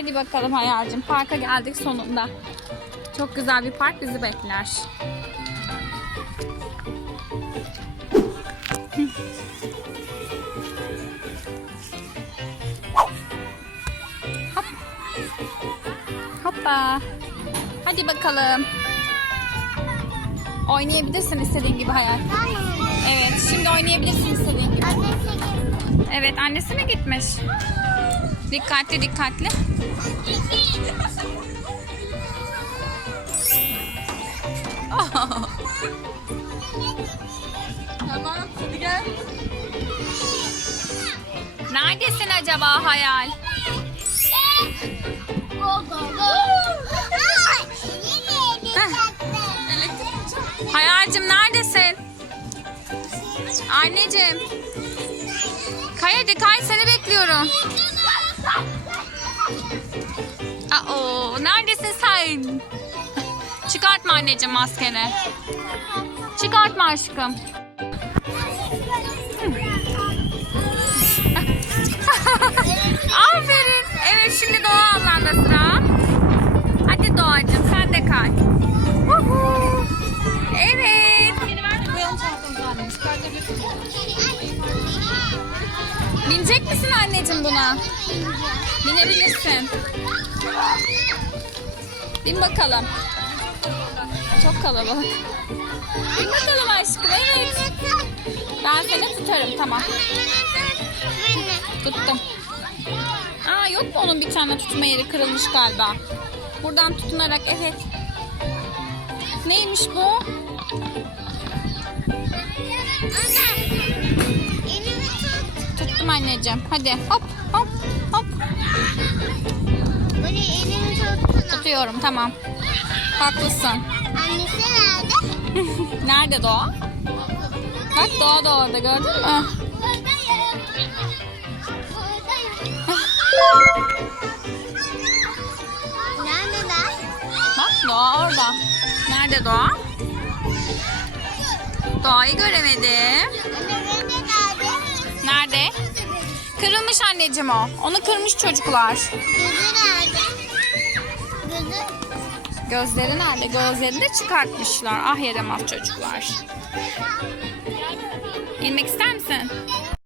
Hadi bakalım Hayal'cığım. Parka geldik sonunda. Çok güzel bir park bizi bekler. Hop. Hoppa. Hadi bakalım. Oynayabilirsin istediğin gibi Hayal. Evet, şimdi oynayabilirsin istediğin gibi. Evet, annesi mi gitmiş? Dikkatli dikkatli. Tamam, hadi gel. Neredesin acaba Hayal? Hayal'cığım neredesin? Anneciğim. Kay hadi kay, seni bekliyorum. Aa, neredesin sen? Çıkartma anneciğim maskeni. Çıkartma aşkım. Aferin. Evet, şimdi Doğa ablanda sıra. Hadi Doğacığım sen de kay. Evet. Binecek misin anneciğim buna? Binebilirsin. Bin bakalım. Çok kalabalık. Bin bakalım aşkım. Evet. Ben seni tutarım. Tamam. Tuttum. Aa, yok mu onun bir tane tutma yeri, kırılmış galiba. Buradan tutunarak evet. Neymiş bu? Tuttum anneciğim. Hadi hop hop hop. Tutuyorum, tamam. Haklısın. Annesi nerede? Nerede Doğa? Bak Doğa da orada, gördün mü? Neredeler? Bak Doğa orada. Nerede Doğa? Doğayı göremedim. Anne nerede? Nerede? Kırılmış anneciğim o. Onu kırmış çocuklar. Gözü nerede? Gözü. Gözleri nerede? Gözlerini de çıkartmışlar. Ah yaramaz çocuklar. İnmek ister misin?